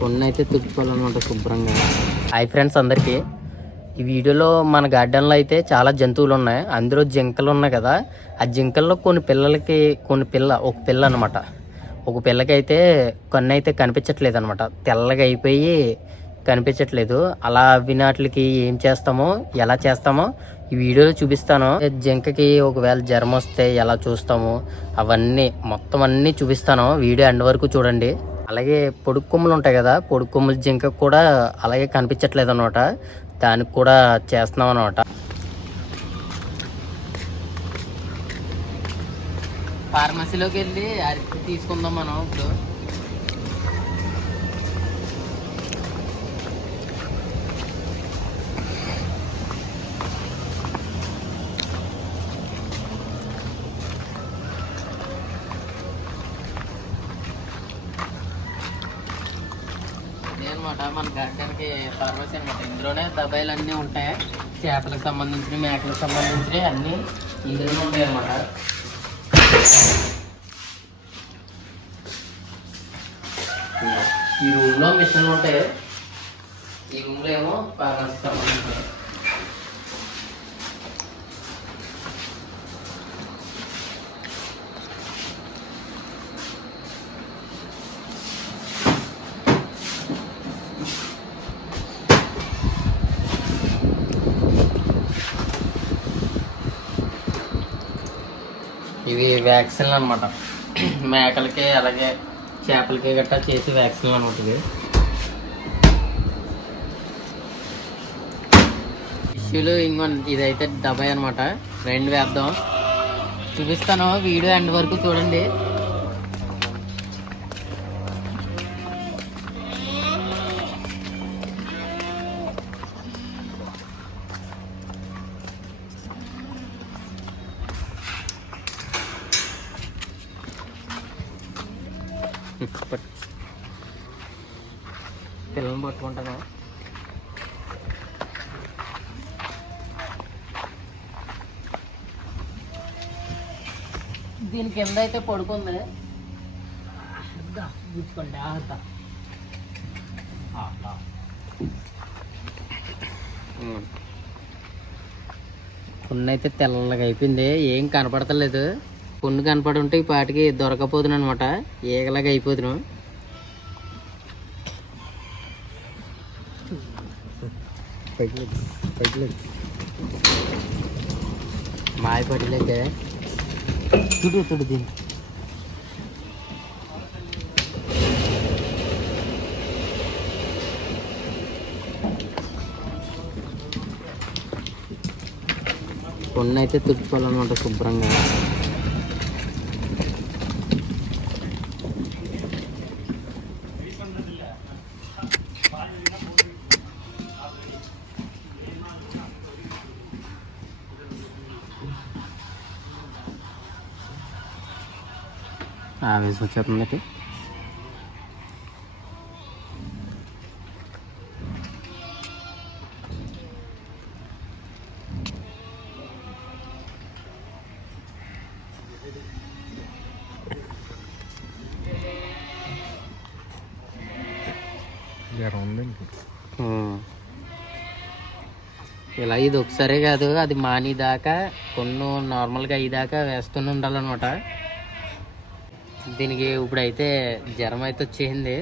కొన్ని అయితే తుడుచుకోవాలన్నమాట శుభ్రంగా. హాయ్ ఫ్రెండ్స్ అందరికీ. ఈ వీడియోలో మన గార్డెన్లో అయితే చాలా జంతువులు ఉన్నాయి. అందులో జింకలు ఉన్నాయి కదా, ఆ జింకల్లో ఒక పిల్ల అనమాట. ఒక పిల్లకైతే కన్ను అయితే కనిపించట్లేదు అనమాట, తెల్లగా అయిపోయి కనిపించట్లేదు. అలా వినాట్లకి ఏం చేస్తామో ఎలా చేస్తామో ఈ వీడియోలో చూపిస్తాను. జింకకి ఒకవేళ జ్వరం వస్తే ఎలా చూస్తామో అవన్నీ మొత్తం అన్నీ చూపిస్తాను. వీడియో ఎండ్ వరకు చూడండి. అలాగే పొడుగు కొమ్ములు ఉంటాయి కదా, పొడుగు కొమ్ములు జింకకు కూడా అలాగే కనిపించట్లేదు అనమాట. దానికి కూడా చేస్తున్నాం అనమాట. ఫార్మసీలోకి వెళ్ళి అరటి తీసుకుందాం మనం. ఇప్పుడు అనమాట మన గార్డెన్కి ఫార్మసీ అనమాట. ఇందులోనే దబాయిలు అన్నీ ఉంటాయి. చేపలకు సంబంధించినవి, మేకలకు సంబంధించినవి అన్నీ ఇందులోనే ఉంటాయి అన్నమాట. ఈ రూమ్లో మిషన్లు ఉంటాయి. ఈ రూమ్లో ఏమో ఫార్మసీ సంబంధించినవి. ఇవి వ్యాక్సిన్లు అనమాట. మేకలకి అలాగే చేపలకి గట్టా చేసి వ్యాక్సిన్లు అనమాట. ఫిష్లు ఇదైతే దబాయి అనమాట. రెండు వేద్దాం, చూపిస్తాను. వీడియో ఎండ్ వరకు చూడండి. పిల్లల్ని పట్టుకుంటాను. దీని కింద అయితే పడుకుంది. గుచ్చుకోండి. కొన్ని అయితే తెల్లగా అయిపోయింది, ఏం కనపడతలేదు. కొన్ని కనపడి ఉంటే ఈ పాటికి దొరకపోతున్నాను అనమాట. ఏగలాగా అయిపోతున్నాం. మాయ పడిలేక తుడు దీన్ని కొన్ని అయితే తుడుచుకోవాలన్నమాట శుభ్రంగా. ఆవేశం వచ్చేస్తుంది. ఇలా ఇది ఒకసారే కాదు, అది మానేదాకా కొన్ని నార్మల్గా అయ్యేదాకా వేస్తూనే ఉండాలన్నమాట. దీనికి ఇప్పుడైతే జ్వరం అయితే వచ్చేసింది.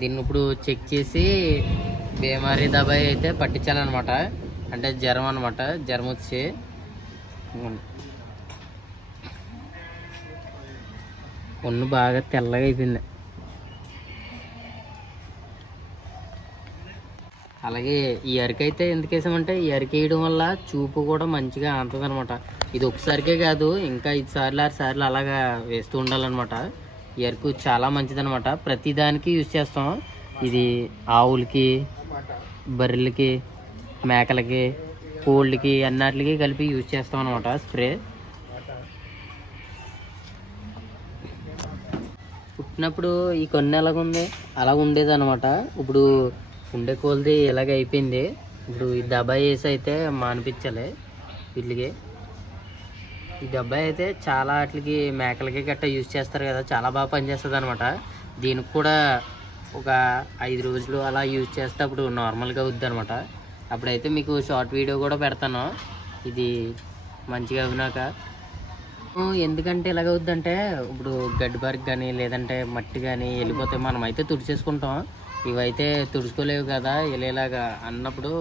దీన్ని ఇప్పుడు చెక్ చేసి బీమారీ దబాయి అయితే పట్టించాలన్నమాట. అంటే జ్వరం అనమాట. జ్వరం వచ్చి కొన్ను బాగా తెల్లగా అయిపోయింది. అలాగే ఈ అరికైతే ఎందుకు వేసామంటే, ఈ అరికి వేయడం వల్ల చూపు కూడా మంచిగా అంతది అనమాట. ఇది ఒకసారికే కాదు, ఇంకా 5 సార్లు 6 సార్లు అలాగా వేస్తూ ఉండాలన్నమాట. ఈ అరకు చాలా మంచిదనమాట. ప్రతి దానికి యూజ్ చేస్తాం. ఇది ఆవులకి, బర్రెలకి, మేకలకి, కోళ్ళకి అన్నిటికి కలిపి యూజ్ చేస్తాం అనమాట స్ప్రే. పుట్టినప్పుడు ఈ కొన్ని ఎలాగుంది అలా ఉండేది అనమాట. ఇప్పుడు ఉండే కోల్ది ఇలాగ అయిపోయింది. ఇప్పుడు ఈ దబాయి వేసి అయితే మానిపించాలి వీటికి. ఈ డబ్బా అయితే చాలా వాటికి మేకలకి గట్టా యూజ్ చేస్తారు కదా, చాలా బాగా పనిచేస్తుంది అనమాట. దీనికి కూడా ఒక 5 రోజులు అలా యూజ్ చేస్తే అప్పుడు నార్మల్గా అవుద్ది అనమాట. అప్పుడైతే మీకు షార్ట్ వీడియో కూడా పెడతాను ఇది మంచిగా అవినాక. ఎందుకంటే ఇలాగ అవుద్దంటే ఇప్పుడు గడ్డి బర్గ్ కానీ లేదంటే మట్టి కానీ వెళ్ళిపోతే మనం అయితే తుడిచేసుకుంటాం, ఇవైతే తుడుచుకోలేవు కదా ఇలాగా అన్నప్పుడు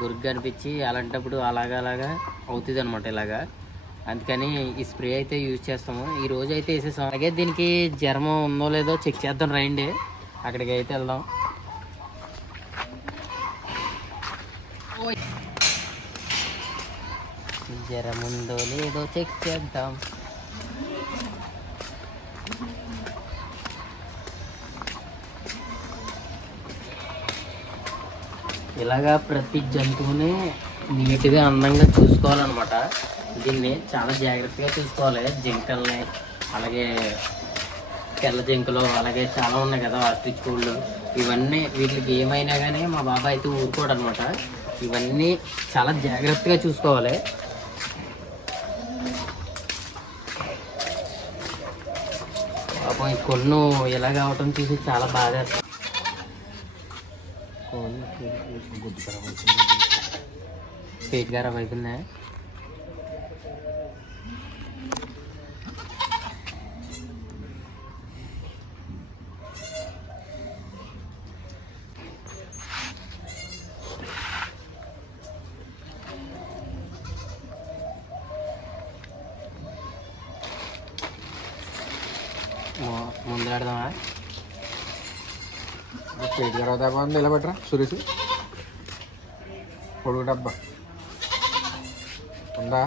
గురుగ్గా అనిపించి అలాంటప్పుడు అలాగా అవుతుంది అనమాట ఇలాగా. అందుకని ఈ స్ప్రే అయితే యూజ్ చేస్తాము. ఈ రోజు అయితే వేసేసాం. అలాగే దీనికి జ్వరం ఉందో లేదో చెక్ చేద్దాం రండి, అక్కడికి అయితే వెళ్దాం. జ్వరం ఉందో లేదో చెక్ చేద్దాం. ఇలాగా ప్రతి జంతువుని నీట్గా అందంగా చూసుకోవాలన్నమాట. దీన్ని చాలా జాగ్రత్తగా చూసుకోవాలి. జింకల్ని, అలాగే తెల్ల జింకలు, అలాగే చాలా ఉన్నాయి కదా ఆస్ట్రిచ్ కోళ్ళు, ఇవన్నీ వీటికి ఏమైనా కానీ మా బాబాయ్ అయితే ఊరుకోడు అనమాట. ఇవన్నీ చాలా జాగ్రత్తగా చూసుకోవాలి. పాపం ఈ కొన్ను ఇలా కావటం చూసి చాలా బాగా పేట్ ఖరాబ్ అయిపోయిందా. ముందు ఆడదామా? పేట్ ఖరాబ్ ఉంది, ఇలా పెట్టరా సురేష్. పొడుగు డబ్బా ఉందా?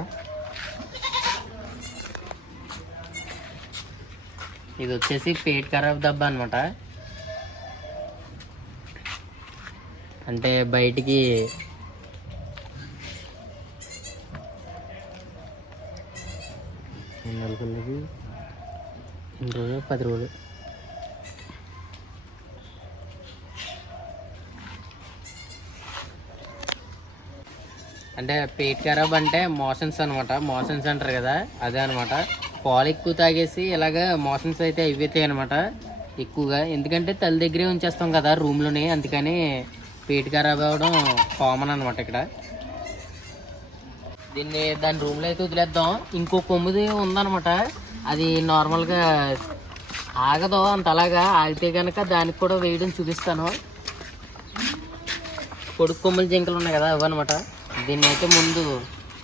ఇది వచ్చేసి పేట్ ఖరాబ్ డబ్బా అనమాట. అంటే బయటికి ఎన్ని రోజులు 10 రోజులు అంటే పేట్ ఖరాబ్ అంటే మోషన్స్ అనమాట. మోషన్స్ అంటారు కదా, అదే అనమాట. పాలు ఎక్కువ తాగేసి ఇలాగ మోషన్స్ అయితే అయిపోతాయి అనమాట ఎక్కువగా. ఎందుకంటే తల్లి దగ్గరే ఉంచేస్తాం కదా రూమ్లోని, అందుకని పేట్ ఖరాబ్ అవ్వడం కామన్ అనమాట ఇక్కడ. దీన్ని దాని రూమ్లో అయితే వదిలేద్దాం. ఇంకో కొమ్ముది ఉందనమాట, అది నార్మల్గా ఆగదు అంత. అలాగా ఆగితే కనుక దానికి కూడా వేయడం చూపిస్తాను. పొడుగు కొమ్ముల జింకలు ఉన్నాయి కదా అవన్నమాట. దీన్ని అయితే ముందు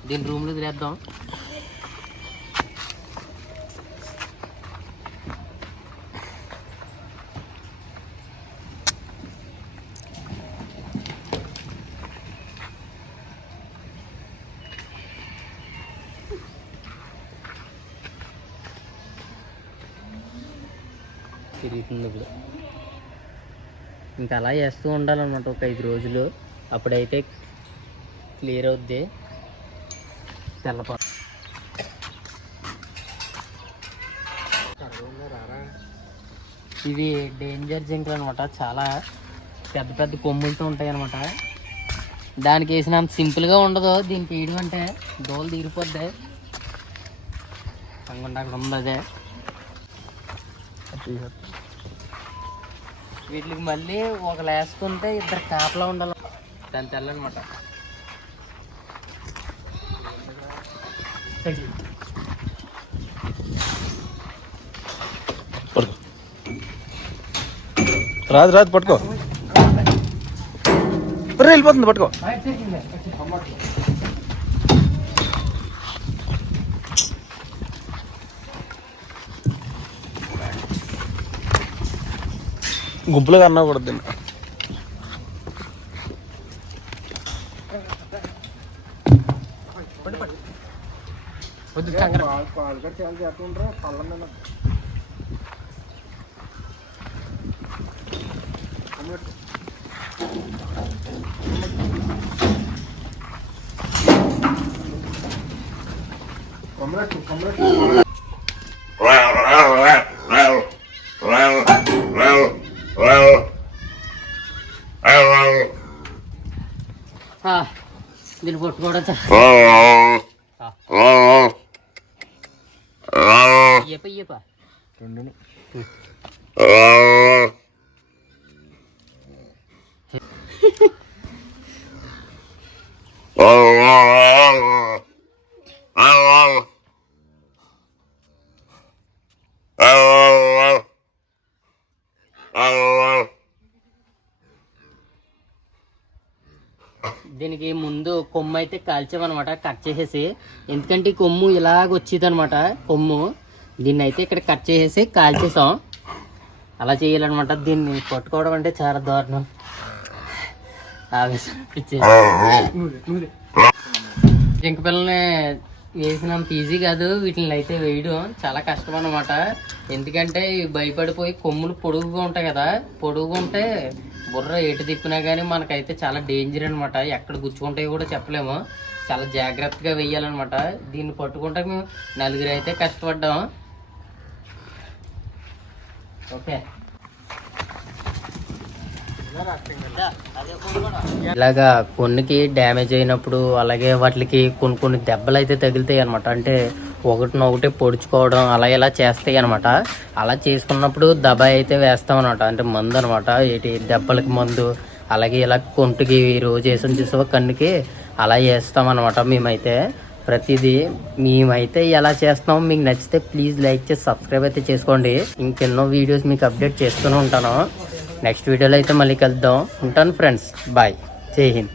దీని రూమ్లో వదిలేద్దాం. తిరుగుతుంది ఇప్పుడు. ఇంకా అలా చేస్తూ ఉండాలన్నమాట ఒక 5 రోజులు, అప్పుడైతే క్లియర్ అవుద్ది తెల్లపా. ఇవి డేంజర్ జింకలు అనమాట, చాలా పెద్ద పెద్ద కొమ్ములతో ఉంటాయి అనమాట. దానికి వేసినంత సింపుల్గా ఉండదు దీనికి వేయడం అంటే, దోలు తీరిపోద్ది. అనుకుంటే అక్కడ ఉంది అదే. వీటికి మళ్ళీ ఒక లేసుకుంటే 2 కాపలా ఉండాలి. దాని తెల్లనమాట. రాదు రాదు పట్టుకో, వెళ్ళిపోతుంది పట్టుకో. గుంపులుగా అన్నా కూడా దీన్ని దీన్ని పట్టుకోవడం ఇయ్యప రెండును దీనికి ముందు కొమ్ము అయితే కాల్చామన్నమాట, కట్ చేసేసి. ఎందుకంటే ఈ కొమ్ము ఇలాగ వచ్చేది అనమాట కొమ్ము. దీన్ని అయితే ఇక్కడ కట్ చేసేసి కాల్చేసాం. అలా చేయాలన్నమాట. దీన్ని పట్టుకోవడం అంటే చాలా దారుణం. ఆవేశం జింక పిల్లల్ని వేసినంత ఈజీ కాదు, వీటిని అయితే వేయడం చాలా కష్టం అన్నమాట. ఎందుకంటే ఇవి భయపడిపోయి కొమ్ములు పొడుగుగా ఉంటాయి కదా, పొడుగుగా ఉంటే బుర్ర ఎటు తిప్పినా కానీ మనకైతే చాలా డేంజర్ అనమాట. ఎక్కడ గుచ్చుకుంటాయో కూడా చెప్పలేము. చాలా జాగ్రత్తగా వేయాలన్నమాట. దీన్ని పట్టుకుంటే మేము నలుగురు అయితే కష్టపడ్డాం. ఓకే, ఇలాగా కొన్నికి డ్యామేజ్ అయినప్పుడు అలాగే వాటికి కొన్ని దెబ్బలు అయితే తగులుతాయి అనమాట. అంటే ఒకటినొకటి పొడుచుకోవడం అలా ఇలా చేస్తాయి అనమాట. అలా చేసుకున్నప్పుడు దబా అయితే వేస్తాం అనమాట. అంటే మందు అనమాట. ఏంటి దెబ్బలకి మందు, అలాగే ఇలా కొంటికి రోజు వేసుకుని చూసావా కన్నుకి అలా వేస్తాం అనమాట. మేమైతే ప్రతిదీ మేమైతే ఎలా చేస్తాం. మీకు నచ్చితే ప్లీజ్ లైక్ చేసి సబ్స్క్రైబ్ అయితే చేసుకోండి. ఇంకెన్నో వీడియోస్ మీకు అప్డేట్ చేస్తూనే ఉంటాను. నెక్స్ట్ వీడియోలో అయితే మళ్ళీ కలుద్దాం. ఉంటాను ఫ్రెండ్స్, బాయ్, జై హింద్.